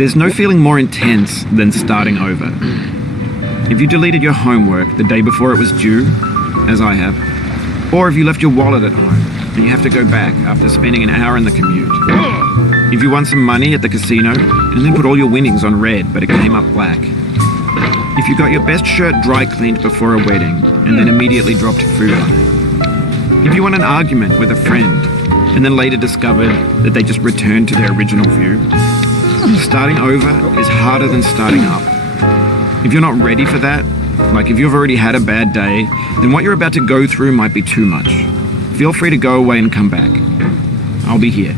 There's no feeling more intense than starting over. If you deleted your homework the day before it was due, as I have, or if you left your wallet at home and you have to go back after spending an hour in the commute. If you won some money at the casino and then put all your winnings on red but it came up black. If you got your best shirt dry cleaned before a wedding and then immediately dropped food on it. If you won an argument with a friend and then later discovered that they just returned to their original view. Starting over is harder than starting up. If you're not ready for that, like if you've already had a bad day, then what you're about to go through might be too much. Feel free to go away and come back. I'll be here.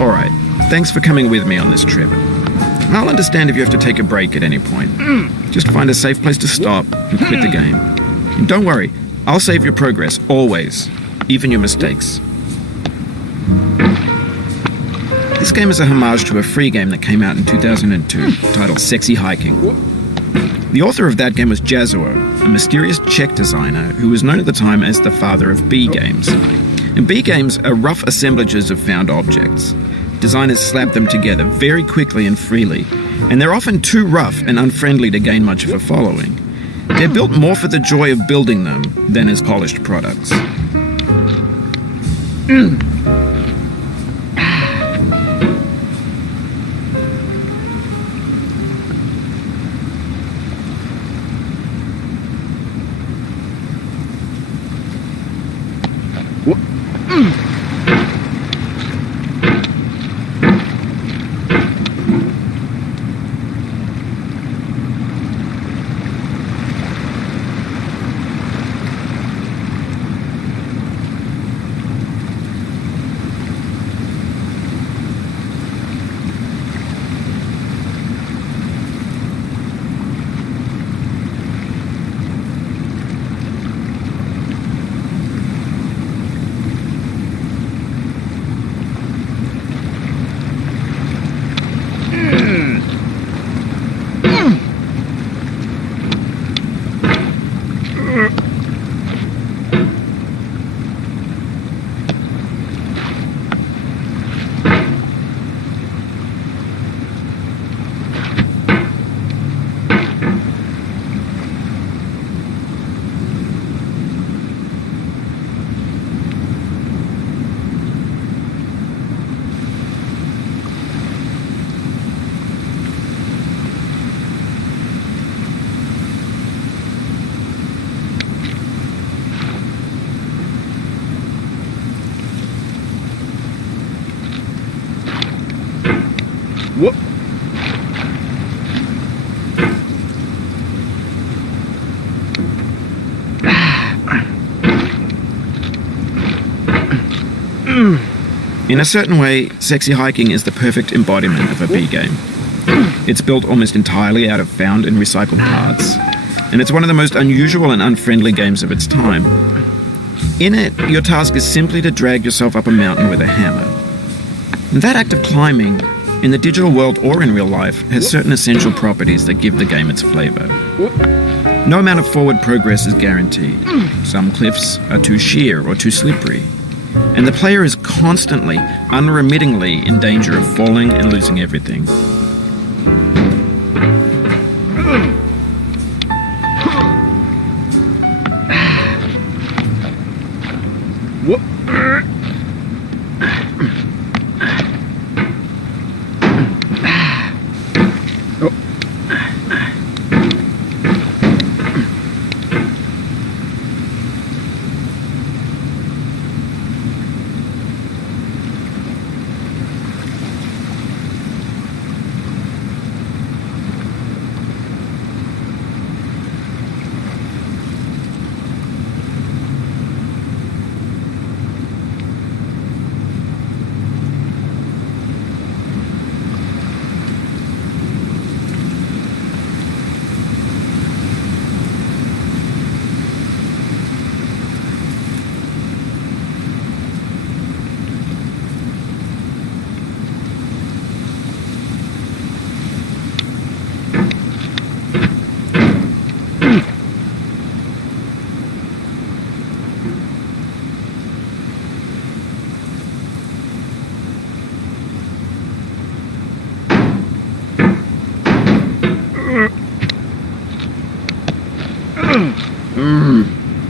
Alright, thanks for coming with me on this trip. I'll understand if you have to take a break at any point. Just find a safe place to stop and quit the game. And don't worry, I'll save your progress, always. Even your mistakes. This game is a homage to a free game that came out in 2002, titled Sexy Hiking. The author of that game was Jazuo, a mysterious Czech designer who was known at the time as the father of B games. And B games are rough assemblages of found objects. Designers slap them together very quickly and freely, and they're often too rough and unfriendly to gain much of a following. They're built more for the joy of building them than as polished products. Whoop. In a certain way, Sexy Hiking is the perfect embodiment of a B game. It's built almost entirely out of found and recycled parts, and it's one of the most unusual and unfriendly games of its time. In it, your task is simply to drag yourself up a mountain with a hammer. And that act of climbing, in the digital world or in real life, has certain essential properties that give the game its flavor. No amount of forward progress is guaranteed. Some cliffs are too sheer or too slippery. And the player is constantly, unremittingly in danger of falling and losing everything.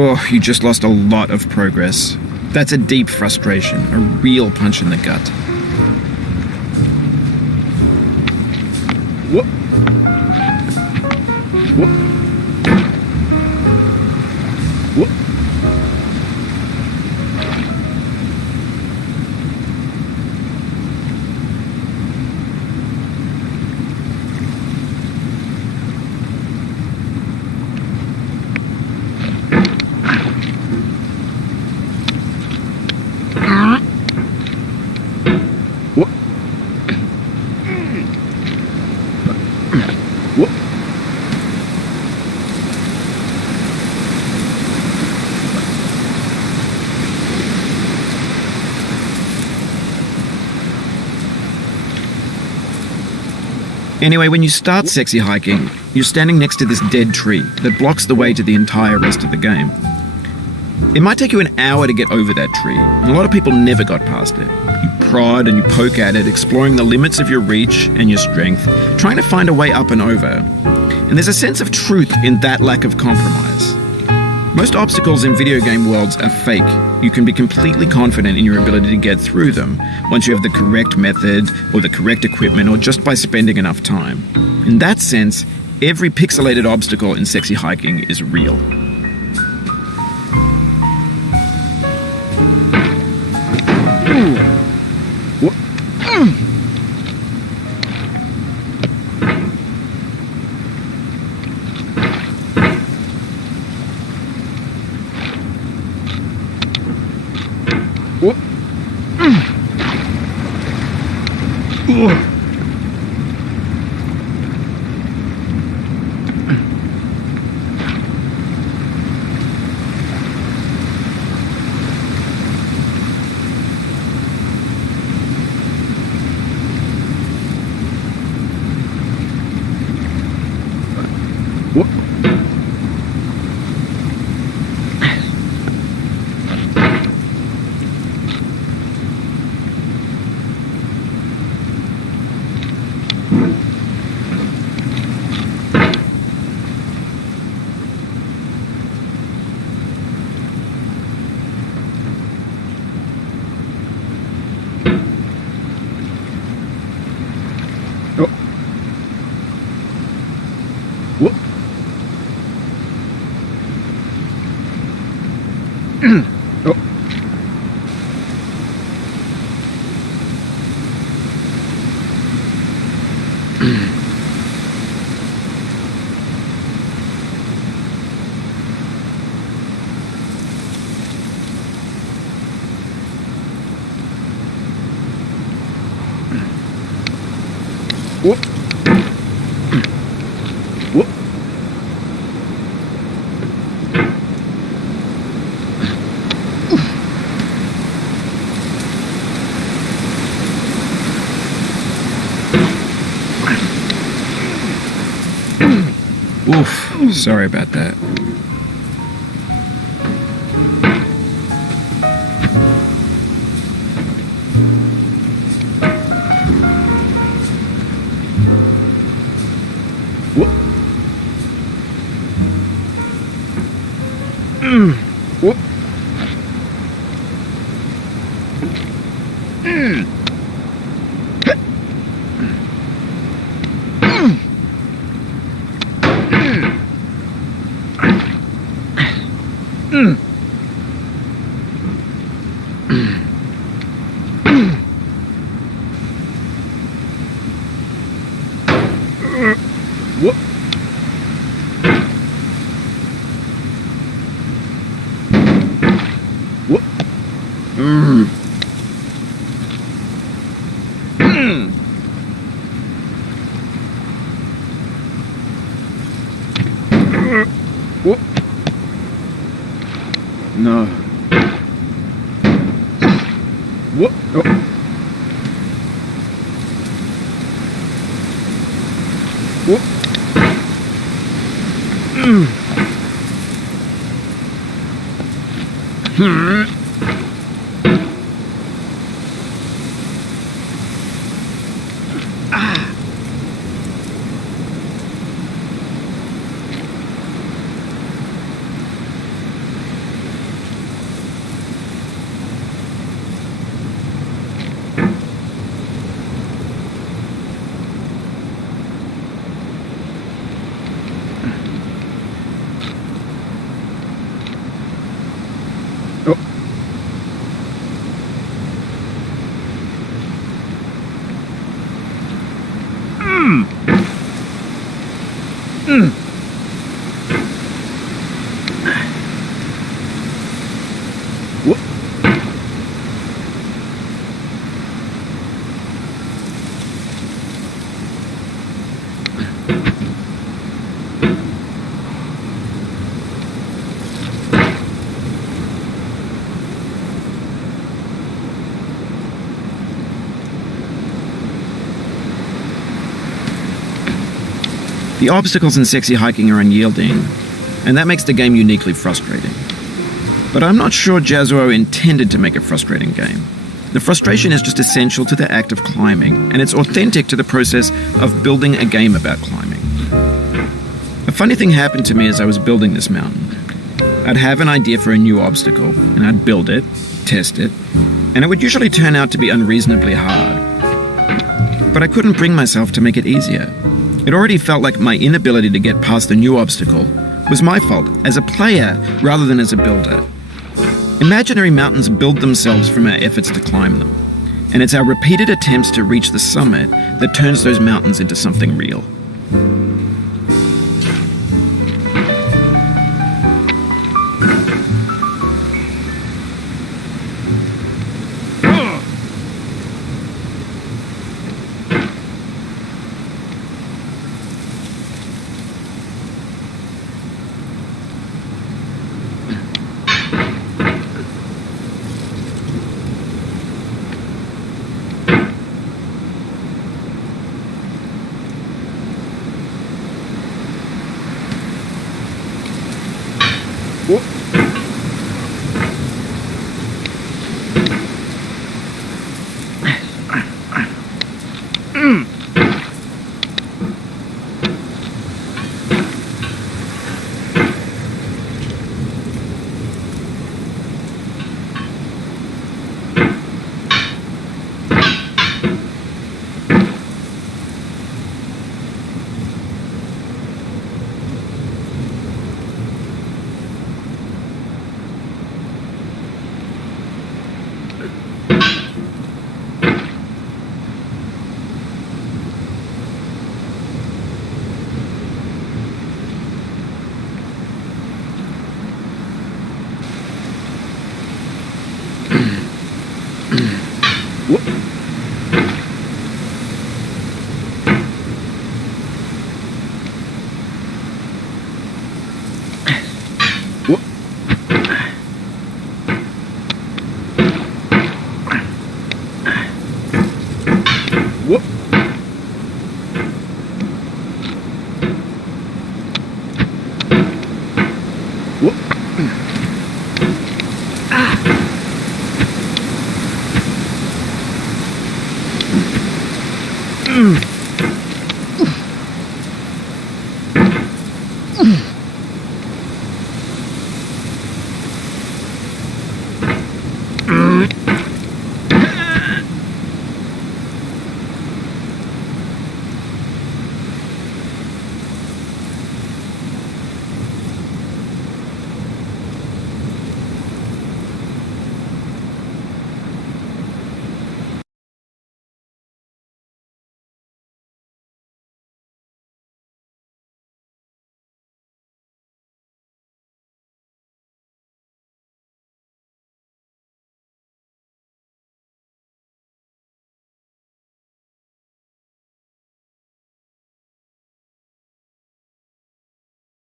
Oh, you just lost a lot of progress. That's a deep frustration, a real punch in the gut. Whoop. Whoop. Whoop. Anyway, when you start sexy hiking, you're standing next to this dead tree that blocks the way to the entire rest of the game. It might take you an hour to get over that tree, and a lot of people never got past it. You prod and you poke at it, exploring the limits of your reach and your strength, trying to find a way up and over. And there's a sense of truth in that lack of compromise. Most obstacles in video game worlds are fake. You can be completely confident in your ability to get through them once you have the correct method or the correct equipment or just by spending enough time. In that sense, every pixelated obstacle in sexy hiking is real. Oof, sorry about that. No. Whoop. Oh. Whoop. The obstacles in sexy hiking are unyielding, and that makes the game uniquely frustrating. But I'm not sure Jazzuo intended to make a frustrating game. The frustration is just essential to the act of climbing, and it's authentic to the process of building a game about climbing. A funny thing happened to me as I was building this mountain. I'd have an idea for a new obstacle, and I'd build it, test it, and it would usually turn out to be unreasonably hard. But I couldn't bring myself to make it easier. It already felt like my inability to get past the new obstacle was my fault as a player rather than as a builder. Imaginary mountains build themselves from our efforts to climb them, and it's our repeated attempts to reach the summit that turns those mountains into something real.